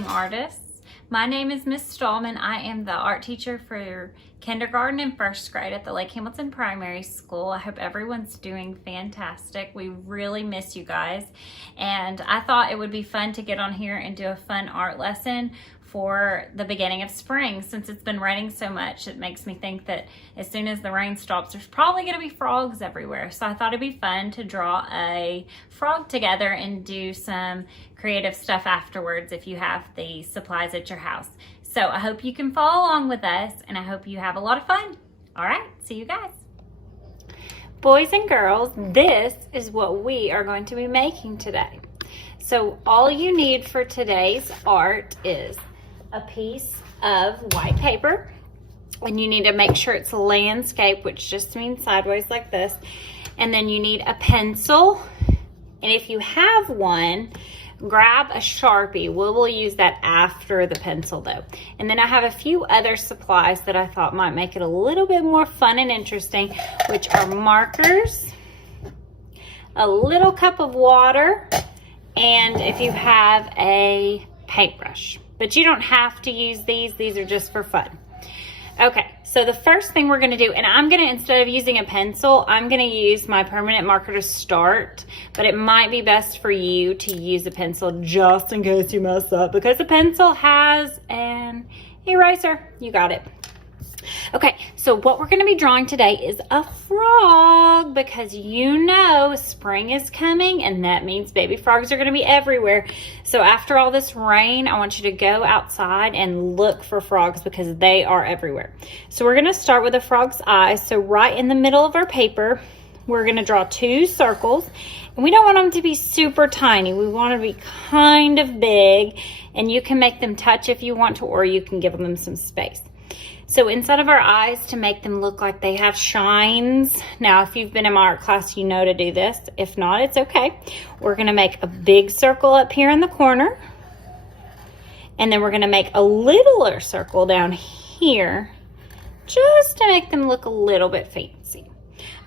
Amazing Artists. My name is Miss Stallman. I am the art teacher for kindergarten and first grade at the Lake Hamilton Primary School. I hope everyone's doing fantastic. We really miss you guys. And I thought it would be fun to get on here and do a fun art lesson for the beginning of spring. Since it's been raining so much, it makes me think that as soon as the rain stops, there's probably gonna be frogs everywhere. So I thought it'd be fun to draw a frog together and do some creative stuff afterwards if you have the supplies at your house. So I hope you can follow along with us, and I hope you have a lot of fun. All right, see you guys. Boys and girls, this is what we are going to be making today. So all you need for today's art is a piece of white paper, and you need to make sure it's landscape, which just means sideways like this. And then you need a pencil, and if you have one, grab a Sharpie. We will use that after the pencil though. And then I have a few other supplies that I thought might make it a little bit more fun and interesting, which are markers, a little cup of water, and if you have a paintbrush. But you don't have to use these are just for fun. Okay, so the first thing we're gonna do, and I'm gonna, instead of using a pencil, I'm gonna use my permanent marker to start, but it might be best for you to use a pencil just in case you mess up, because the pencil has an eraser. You got it. Okay, so what we're gonna be drawing today is a frog, because you know spring is coming, and that means baby frogs are gonna be everywhere. So after all this rain, I want you to go outside and look for frogs, because they are everywhere. So we're gonna start with a frog's eyes. So right in the middle of our paper, we're gonna draw 2 circles, and we don't want them to be super tiny. We want to be kind of big, and you can make them touch if you want to, or you can give them some space. So inside of our eyes, to make them look like they have shines. Now, if you've been in my art class, you know to do this. If not, it's okay. We're gonna make a big circle up here in the corner. And then we're gonna make a littler circle down here, just to make them look a little bit fancy.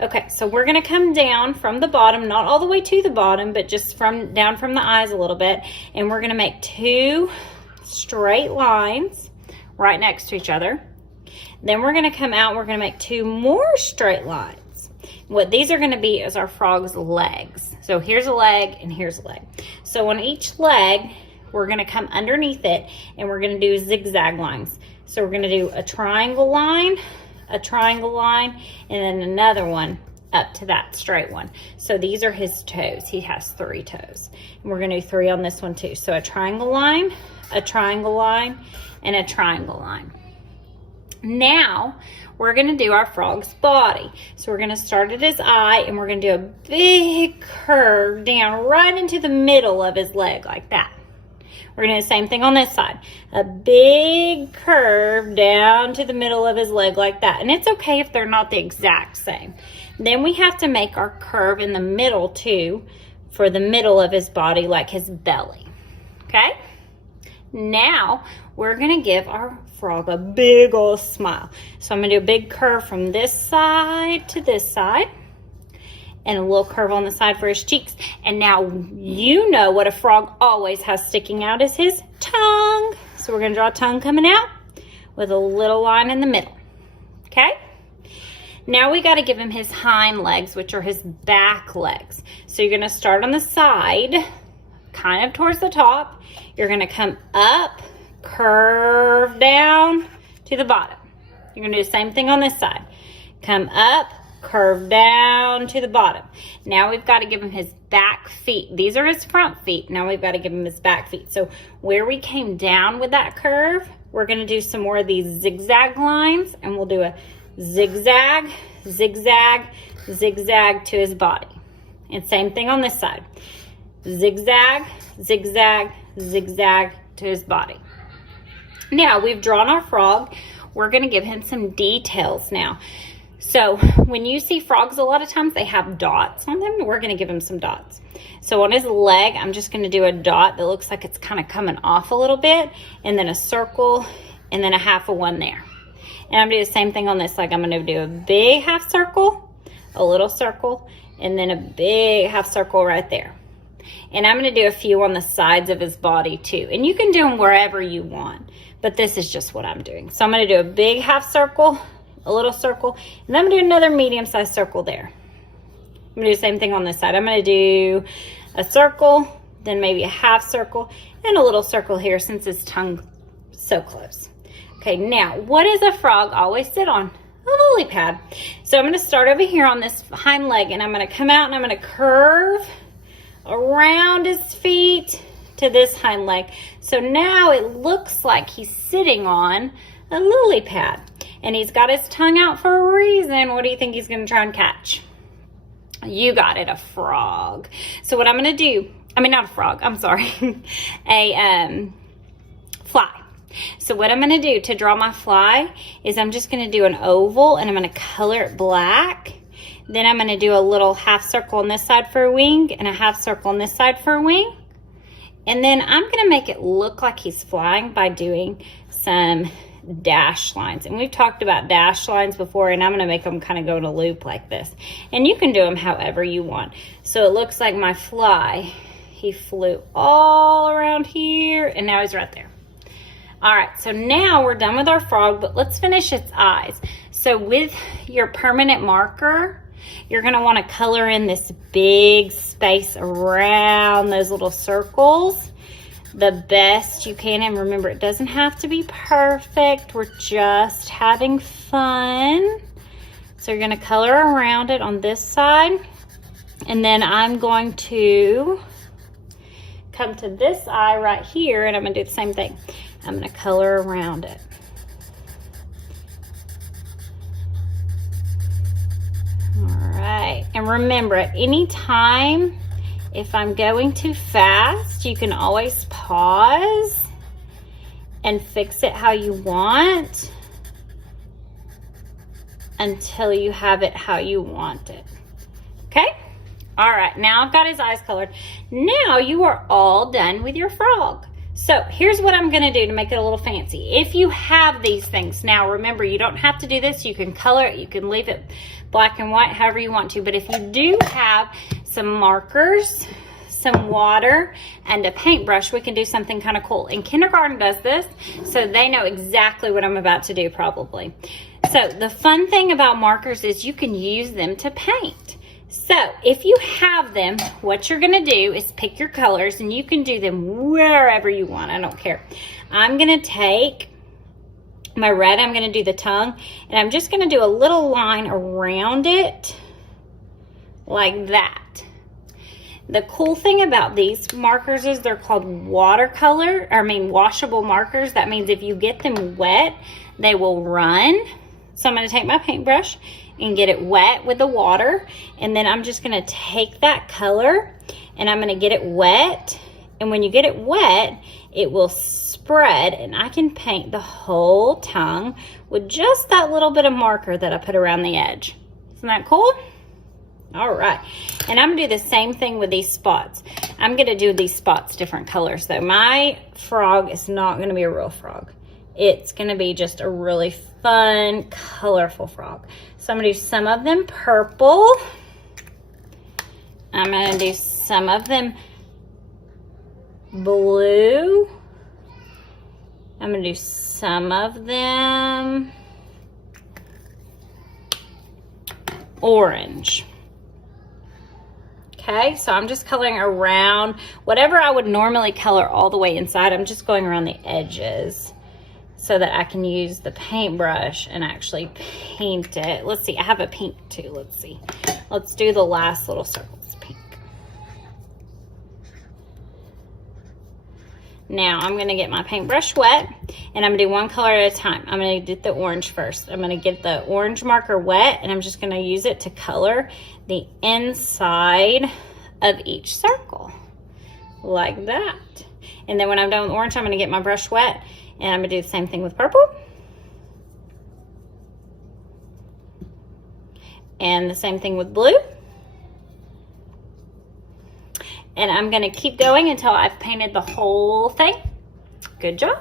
Okay, so we're gonna come down from the bottom, not all the way to the bottom, but just down from the eyes a little bit. And we're gonna make 2 straight lines right next to each other. Then we're gonna come out, we're gonna make 2 more straight lines. What these are gonna be is our frog's legs. So here's a leg and here's a leg. So on each leg, we're gonna come underneath it and we're gonna do zigzag lines. So we're gonna do a triangle line, and then another one up to that straight one. So these are his toes. He has 3 toes. And we're gonna do 3 on this one too. So a triangle line, and a triangle line. Now, we're gonna do our frog's body. So we're gonna start at his eye, and we're gonna do a big curve down right into the middle of his leg, like that. We're gonna do the same thing on this side. A big curve down to the middle of his leg, like that. And it's okay if they're not the exact same. Then we have to make our curve in the middle too, for the middle of his body, like his belly, okay? Now, we're gonna give our frog a big old smile. So I'm gonna do a big curve from this side to this side, and a little curve on the side for his cheeks. And now you know what a frog always has sticking out is his tongue. So we're gonna draw a tongue coming out with a little line in the middle, okay? Now we gotta give him his hind legs, which are his back legs. So you're gonna start on the side, kind of towards the top. You're gonna come up, curve down to the bottom. You're gonna do the same thing on this side. Come up, curve down to the bottom. Now we've got to give him his back feet. These are his front feet. Now we've got to give him his back feet. So where we came down with that curve, we're gonna do some more of these zigzag lines, and we'll do a zigzag, zigzag, zigzag to his body. And same thing on this side. Zigzag, zigzag, zigzag to his body. Now we've drawn our frog. We're gonna give him some details now. So when you see frogs, a lot of times they have dots on them. We're gonna give him some dots. So on his leg, I'm just gonna do a dot that looks like it's kind of coming off a little bit, and then a circle, and then a half of one there. And I'm gonna do the same thing on this leg. I'm gonna do a big half circle, a little circle, and then a big half circle right there. And I'm going to do a few on the sides of his body too. And you can do them wherever you want, but this is just what I'm doing. So I'm going to do a big half circle, a little circle, and I'm going to do another medium-sized circle there. I'm going to do the same thing on this side. I'm going to do a circle, then maybe a half circle, and a little circle here since his tongue's so close. Okay, now, what does a frog always sit on? A lily pad. So I'm going to start over here on this hind leg, and I'm going to come out and I'm going to curve around his feet to this hind leg. So now it looks like he's sitting on a lily pad, and he's got his tongue out for a reason. What do you think he's going to try and catch? You got it, a frog. So what I'm going to do, I mean, not a frog, I'm sorry, a fly. So what I'm going to do to draw my fly is I'm just going to do an oval, and I'm going to color it black. Then I'm going to do a little half circle on this side for a wing and a half circle on this side for a wing. And then I'm going to make it look like he's flying by doing some dash lines. And we've talked about dash lines before, and I'm going to make them kind of go in a loop like this. And you can do them however you want. So it looks like my fly, he flew all around here, and now he's right there. All right, so now we're done with our frog, but let's finish its eyes. So with your permanent marker, you're gonna wanna color in this big space around those little circles the best you can. And remember, it doesn't have to be perfect. We're just having fun. So you're gonna color around it on this side. And then I'm going to come to this eye right here, and I'm gonna do the same thing. I'm going to color around it. All right, and remember, at any time, if I'm going too fast, you can always pause and fix it how you want until you have it how you want it. Okay? All right, now I've got his eyes colored. Now you are all done with your frog. So here's what I'm going to do to make it a little fancy. If you have these things, now remember, you don't have to do this. You can color it. You can leave it black and white, however you want to. But if you do have some markers, some water, and a paintbrush, we can do something kind of cool. And kindergarten does this, so they know exactly what I'm about to do probably. So the fun thing about markers is you can use them to paint. So if you have them, what you're going to do is pick your colors, and you can do them wherever you want. I don't care. I'm going to take my red. I'm going to do the tongue, and I'm just going to do a little line around it like that. The cool thing about these markers is they're called washable markers. That means if you get them wet, they will run. So I'm going to take my paintbrush and get it wet with the water, and then I'm just going to take that color and I'm going to get it wet, and when you get it wet, it will spread, and I can paint the whole tongue with just that little bit of marker that I put around the edge. Isn't that cool? All right, and I'm going to do the same thing with these spots. I'm going to do these spots different colors though. My frog is not going to be a real frog. It's going to be just a really fun, colorful frog. So I'm going to do some of them purple. I'm going to do some of them blue. I'm going to do some of them orange. Okay, so I'm just coloring around whatever I would normally color all the way inside. I'm just going around the edges so that I can use the paintbrush and actually paint it. Let's see, I have a pink too. Let's see. Let's do the last little circle. It's pink. Now I'm gonna get my paintbrush wet, and I'm gonna do one color at a time. I'm gonna get the orange first. I'm gonna get the orange marker wet, and I'm just gonna use it to color the inside of each circle, like that. And then when I'm done with orange, I'm gonna get my brush wet, and I'm gonna do the same thing with purple. And the same thing with blue. And I'm gonna keep going until I've painted the whole thing. Good job.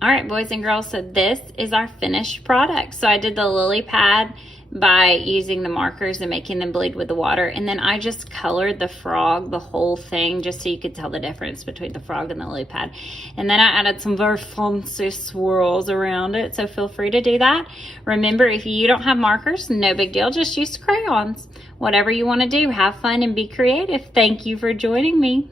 All right, boys and girls, so this is our finished product. So I did the lily pad by using the markers and making them bleed with the water. And then I just colored the frog, the whole thing, just so you could tell the difference between the frog and the lily pad. And then I added some very fancy swirls around it, so feel free to do that. Remember, if you don't have markers, no big deal, just use crayons. Whatever you want to do, have fun and be creative. Thank you for joining me.